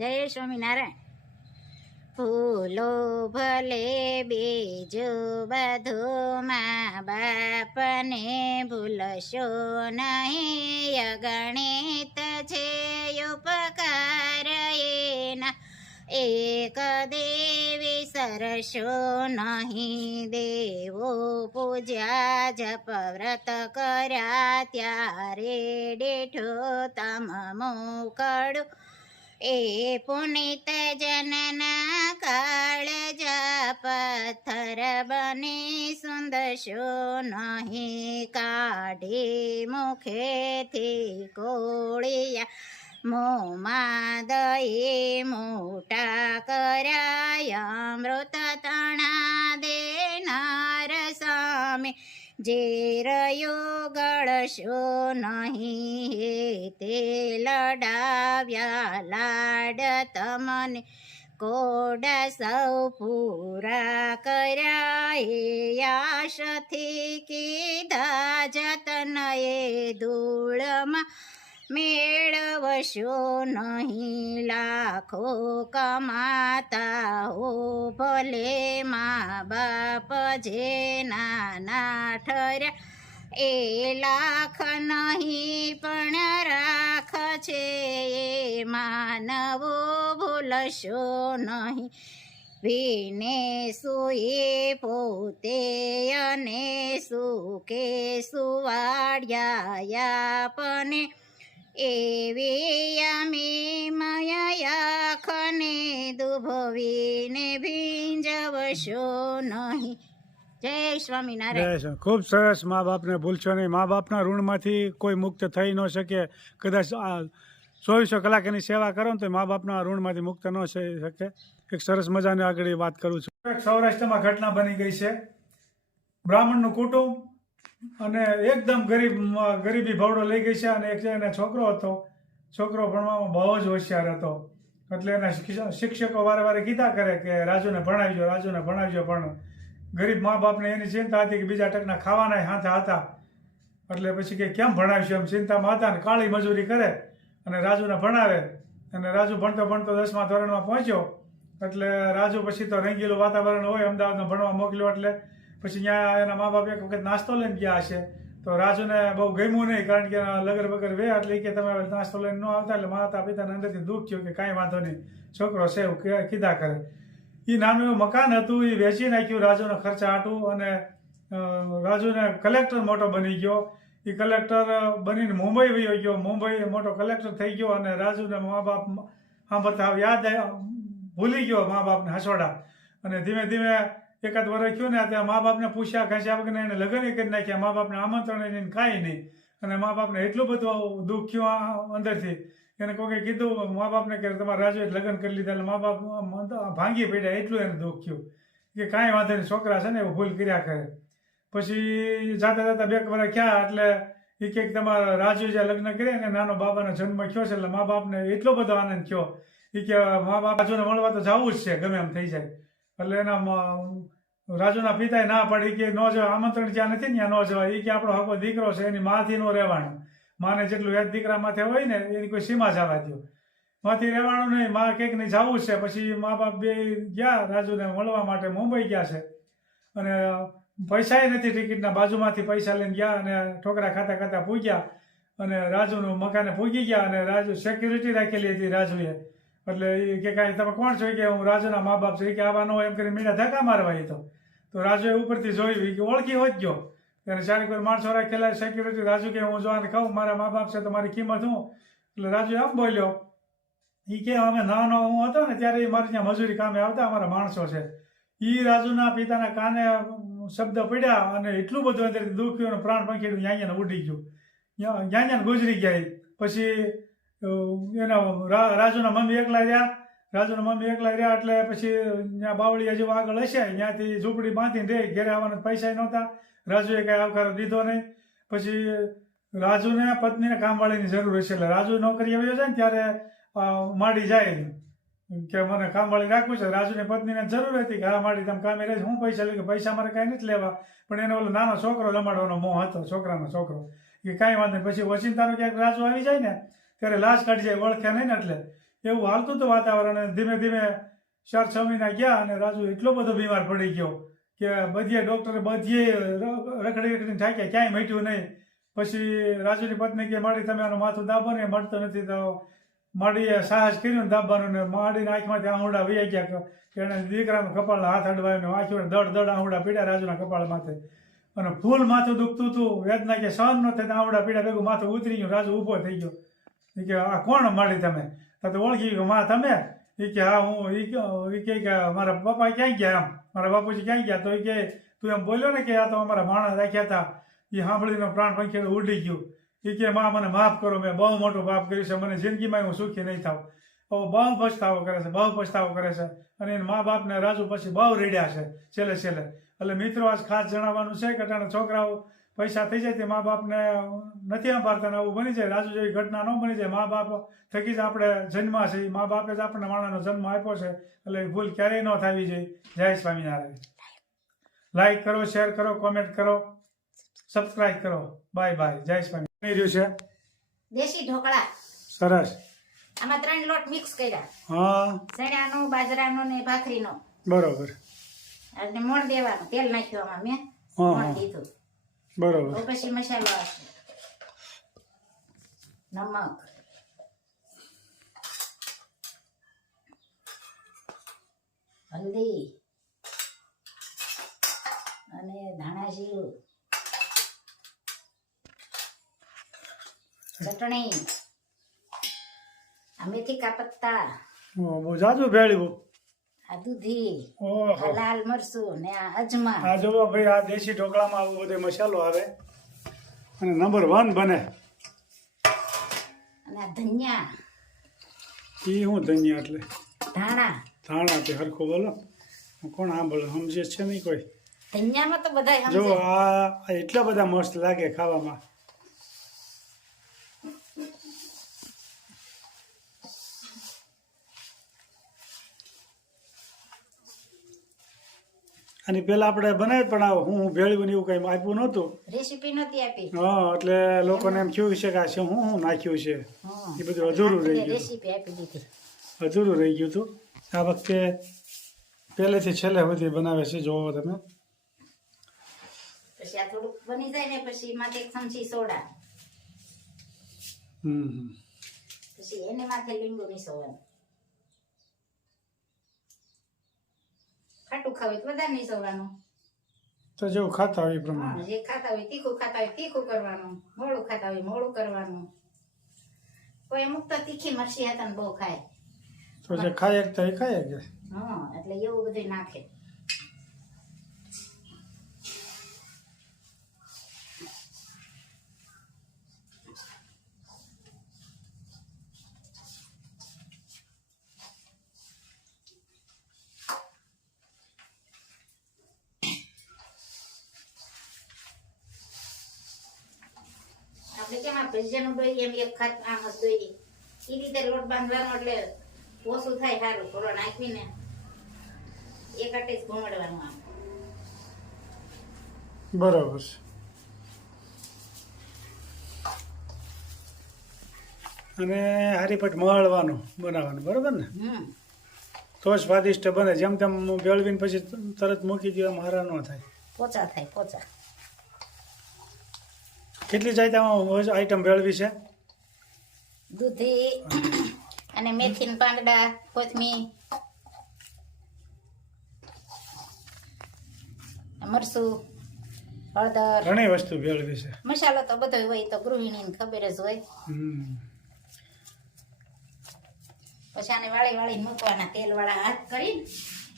જય સ્વામિનારાયણ. ભૂલો ભલે બીજો બધું મા બાપને ભૂલશો નહીં, અગણિત છે ઉપકાર એના, એક દેવી સરશો નહીં. દેવો પૂજ્યા જપ વ્રત કર્યા ત્યારે ડેઠો તમ મોકળું, એ પુનિત જનના કાળજ પથ્થર બની સુંદશો નહીં. કાઢી મુખેથી કોળિયા મોમાં દઈ મોટા કરાય, અમૃત તણા દેનાર સામે ઝેરયો ગળશો નહીં. તે લડાવ્યા લાડ તમને કોડા સૌ પૂરા કર્યા, એ આશથી કીધા જતનએ ધૂળમાં મેળવશો નહીં. લાખો કમાતા હો ભલે મા બાપ જે નાના ઠર્યા, એ લાખ નહીં પણ રાખ છે એ માનવો ભૂલશો નહીં. વિને સુએ પોતે અને સુકે સુવાડ્યા પણ, એવી અમી મયાખને દુભવીને ભીંજવશો નહીં. જય સ્વામિનારાયણ. ખૂબ સરસ. મા બાપને ભૂલશો નહીં. મા બાપના ઋણમાંથી કોઈ મુક્ત થઈ ન શકે. કદાચ 24 કલાક એની સેવા કરો ને તો મા બાપના ઋણમાંથી મુક્ત ન થઈ શકે. એક સરસ મજાની આગળ વાત કરું છું. એક સૌરાષ્ટ્રમાં ઘટના બની ગઈ છે. બ્રાહ્મણનું કુટુંબ અને એકદમ ગરીબી ભવડો લઈ ગઈ છે, અને એક એના છોકરો હતો. છોકરો ભણવામાં બહુ જ હોશિયાર હતો. એટલે એના શિક્ષકો વારે વારે કીધા કરે કે રાજુને ભણાવજો, રાજુને ભણાવજો. પણ ગરીબ મા બાપને એની ચિંતા હતી કે બીજા ટકના ખાવાના હાથા હતા. એટલે પછી કે કેમ ભણાવશું એમ ચિંતામાં હતા, ને કાળી મજૂરી કરે અને રાજુને ભણાવે. અને રાજુ ભણતો ભણતો 10મા ધોરણમાં પહોંચ્યો. એટલે રાજુ પછી તો રંગીલું વાતાવરણ હોય, અમદાવાદમાં ભણવા મોકલ્યો. એટલે પછી ત્યાં એના મા બાપ એક વખત નાસ્તો લઈને ગયા હશે, તો રાજુને બહુ ગમ્યું નહીં, કારણ કે લગર બગર વે. એટલે કે તમે નાસ્તો લઈને ન આવતા. એટલે માતા પિતાને અંદરથી દુઃખ થયું કે કાંઈ વાંધો નહીં, છોકરો છે એવું કીધા કરે. એ નાનું એવું મકાન હતું, એ વેચી નાખ્યું રાજુના ખર્ચા હાટું. અને રાજુને કલેક્ટર મોટો બની ગયો. એ કલેક્ટર બનીને મુંબઈ વયો ગયો. મુંબઈ મોટો કલેક્ટર થઈ ગયો. અને રાજુને મા બાપ સાંભળતા યાદ ભૂલી ગયો મા બાપને હસોડા. અને ધીમે ધીમે એકાદ વર્ષ થયું ને, ત્યાં મા બાપને પૂછ્યા ઘસ્યા વગર એને લગ્ન કરી નાખ્યા. મા બાપને આમંત્રણ એને કાંઈ નહીં. અને મા બાપને એટલું બધું દુઃખ થયું અંદરથી. એને કોઈ કીધું મા બાપને કે તમારા રાજુએ લગ્ન કરી લીધા. એટલે મા બાપ ભાંગી પડ્યા. એટલું એને દુઃખ થયું કે કાંઈ વાંધો નહીં, છોકરા છે ને એવું ભૂલ કર્યા કરે. પછી જાતા જાતા 2 વર્ષ થયા. એટલે એ કે તમારા રાજુ જે લગ્ન કરે ને નાનો બાબાનો જન્મ થયો છે. એટલે મા બાપને એટલો બધો આનંદ થયો. એ કે મા બાપ રાજુને મળવા તો જવું જ છે, ગમે એમ થઈ જાય. એટલે એના રાજુના પિતાએ ના પાડી કે ન જવાય, આમંત્રણ જ્યાં નથી ત્યાં ન જવાય. એ કે આપણો હકો દીકરો છે, એની માથી ન રહેવાનું. માને જેટલું એક દીકરા માથે હોય ને એની કોઈ સીમા જવા દો, માથી રહેવાનું નહીં. માં કંઈક નહીં જવું છે. પછી મા બાપ બે ગયા રાજુને મળવા માટે મુંબઈ ગયા છે. અને પૈસા નથી ટિકિટના, બાજુમાંથી પૈસા લઈને ગયા અને ઠોકરા ખાતા ખાતા પૂગ્યા. અને રાજુનું મકાને પૂગી ગયા. અને રાજુ સિક્યુરિટી રાખેલી હતી રાજુએ. એટલે એ કે કાંઈ તમે કોણ છો? કે હું રાજુના મા બાપ છે. કે આવા ન હોય એમ કરીને મીઠા ધક્કા મારવા. તો રાજુએ ઉપરથી જોયું કે ઓળખી હોત ગયો. ત્યારે ચારે કોઈ માણસો રાખેલા સિક્યુરિટી. રાજુ કે હું જોવાને કહું મારા મા બાપ છે તો મારી કિંમત હું? એટલે રાજુ એમ બોલ્યો, એ કે અમે નાનો હું હતો ને ત્યારે એ મારે ત્યાં મજૂરી કામે આવતા, અમારા માણસો છે. એ રાજુના પિતાના કાને શબ્દ પડ્યા અને એટલું બધું અંદરથી દુઃખ થયું, પ્રાણ પંખીડું યાંયાને ઉડી ગયું, યાંયાને ગુજરી ગયા. પછી એના રાજુના મમ્મી એકલા રહ્યા. એટલે પછી ત્યાં બાવળિયા જેવું આગળ હશે, ત્યાંથી ઝૂંપડી બાંધીને રહે. ઘેરે આવવાના પૈસા નહોતા. રાજુએ કાંઈ આવકારો દીધો નહીં. પછી રાજુને પત્નીને કામવાળીની જરૂર હશે. એટલે રાજુ નોકરી આવ્યો છે ને ત્યારે માડી જાય કે મને કામવાળી રાખવું છે. રાજુની પત્નીને જરૂર હતી કે હા માડી તમે કામે રહે. હું પૈસા લઈ, પૈસા મારે કાંઈ નથી લેવા. પણ એને ઓલો નાનો છોકરો રમાડવાનો મોહ હતો, છોકરાનો છોકરો. કે કાંઈ વાંધો નહીં. પછી ઓચિંતાનો ક્યાંક રાજુ આવી જાય ને ત્યારે લાશ કાઢી જાય, ઓળખ્યા નહીં ને. એટલે એવું હાલતું હતું વાતાવરણ અને ધીમે ધીમે 4-6 મહિના ગયા અને રાજુ એટલો બધો બીમાર પડી ગયો કે બધીએ ડૉક્ટરે રખડી રખડીને થાક્યા, ક્યાંય મટ્યું નહીં. પછી રાજુની પત્ની કે માડી તમે આનું માથું દાબો ને, મળતો નથી. તો માડીએ સાહસ કર્યું ને દાબવાનું ને માડીના આંખમાંથી આહુડા વહી ગયા કે એને દીકરાનું કપાળ હાથ અડવાયું ને આંખી દડ આહુડા પીડ્યા રાજુના કપાળ માથે અને ફૂલ માથું દુખતું હતું. વેદના કે સહન ન થાય આહુડા પીડા ભેગું માથું ઉતરી ગયું. રાજુ ઊભો થઈ ગયો. એ કે આ કોણ માડી તમે? તો ઓળખી ગયો માં તમે? એ કે હા હું. એ કે મારા પપ્પા ક્યાં ગયા? આમ મારા બાપુજી ક્યાં ગયા? તો એ કે તું એમ બોલ્યો ને કે આ તો અમારા માણસ રાખ્યા હતા. એ સાંભળીને પ્રાણ પંખી ઉડી ગયું. એ કે માં મને માફ કરો, મેં બહુ મોટું પાપ કર્યું છે, મને જિંદગીમાં હું સુખી નહીં થાવ. બહુ પછતાવો કરે છે, બહુ પછતાવો કરે છે. અને એના મા બાપને રાજુ પછી બહુ રેડ્યા છે છેલ્લે. એટલે મિત્રો આજ ખાસ જણાવવાનું છે કે અટાણે છોકરાઓ પૈસા થઈ જાય તે મા બાપને નથી સંભાળતા, આવું બની જાય. રાજુ જેવી ઘટના ન બની જાય. મા બાપ થકી જ આપણે જન્મા છે, મા બાપે જ આપણને માણસનો જન્મ આપ્યો છે, એટલે ભૂલ ક્યારેય ન થવી જોઈએ. જય સ્વામિનારાયણ. લાઈક કરો, શેર કરો, કોમેન્ટ કરો, સબસ્ક્રાઇબ કરો. Bye bye. જય સ્વામિનારાયણ. છે દેશી ઢોકળા સરસ. આમાં 3 લોટ મિક્સ કર્યા. હા, ચણાનો, બાજરાનો ને ભાખરીનો. બરોબર. અને મોણ દેવાનું. તેલ નાખ્યું આમાં મેં. હા, મોણ દીધું. બરોબર. તો પછી મસાલો આવશે. નમક, હલ્દી અને ધાણા જીરું, ચટણી, આ મેથી કા પત્તા, બહુ જાજુ ભેળ્યું. આ દૂધી, ઓહો, આ લાલ મરચું ને આ અજમા. આ જોવો ભાઈ, આ દેશી ઢોકળામાં આવો બધો મસાલો આવે અને નંબર 1 બને. અને આ ધનિયા, એ શું ધનિયા એટલે? ધાણા. ધાણા તે હરખું બોલો. કોણ સાંભળે? સમજે છે નહીં કોઈ. ધનિયામાં તો બધા જો સમજે. આ એટલા બધા મસ્ત લાગે ખાવામાં. આની પેલા આપણે બનાવી પણ આવો હું ભેળ્યું ને એવું કઈ આપ્યું નહોતું. રેસીપી નહોતી આપી. હા, એટલે લોકોને એમ થયું છે કે આ શું હું નાખ્યું છે. એ બધું અધૂરું રહી ગયું. રેસીપી આપી દીધી. અધૂરું રહી ગયું હતું. આ વખતે પહેલેથી છેલ્લે સુધી બનાવે છે. જોવો તમે. પછી આ થોડુંક બની જાય ને પછી માથે 1 ચમચી સોડા, પછી એને માથે લીંબુ મિસવાનું. ખાટું ખાવું તો વધારે મિસવાનું. તો જેવું ખાતા હોય એ પ્રમાણે. જે ખાતા હોય તીખું ખાતા હોય તીખું કરવાનું, મોળું ખાતા હોય મોળું કરવાનું. કોઈ અમુક તો તીખી મરચી હતા ને બહુ ખાય. તો જે ખાય તો એ ખાય કે. હા, એટલે એવું બધું નાખે. આપણે કેમ આ ભજીયાનું દોઈ એમ એક ખાત આમ જ દોઈ એ રીતે લોટ બાંધવાનો એટલે ઓછું થાય. સારું થોડો નાખીને એક આટે જ ઘૂમડવાનું આમ. બરાબર છે. અને હારીપટ મળવાનું બનાવવાનું, બરાબર ને? તો જ સ્વાદિષ્ટ બને. જેમ તેમ ભેળવીને પછી તરત મૂકી દો એમ હારા ન થાય. પોચા થાય પોચા. કેટલી જાતમાં આઈટમ ભેળવી છે? દૂધી અને મેથીના પાંદડા, કોથમીર, મરચું, હળદર, ઘણી વસ્તુ ભેળવી છે. મસાલો તો બધો હોય, તો ગૃહિણીને ખબર જ હોય. પછી આને વાળી મૂકવાના તેલ વાળા હાથ કરીને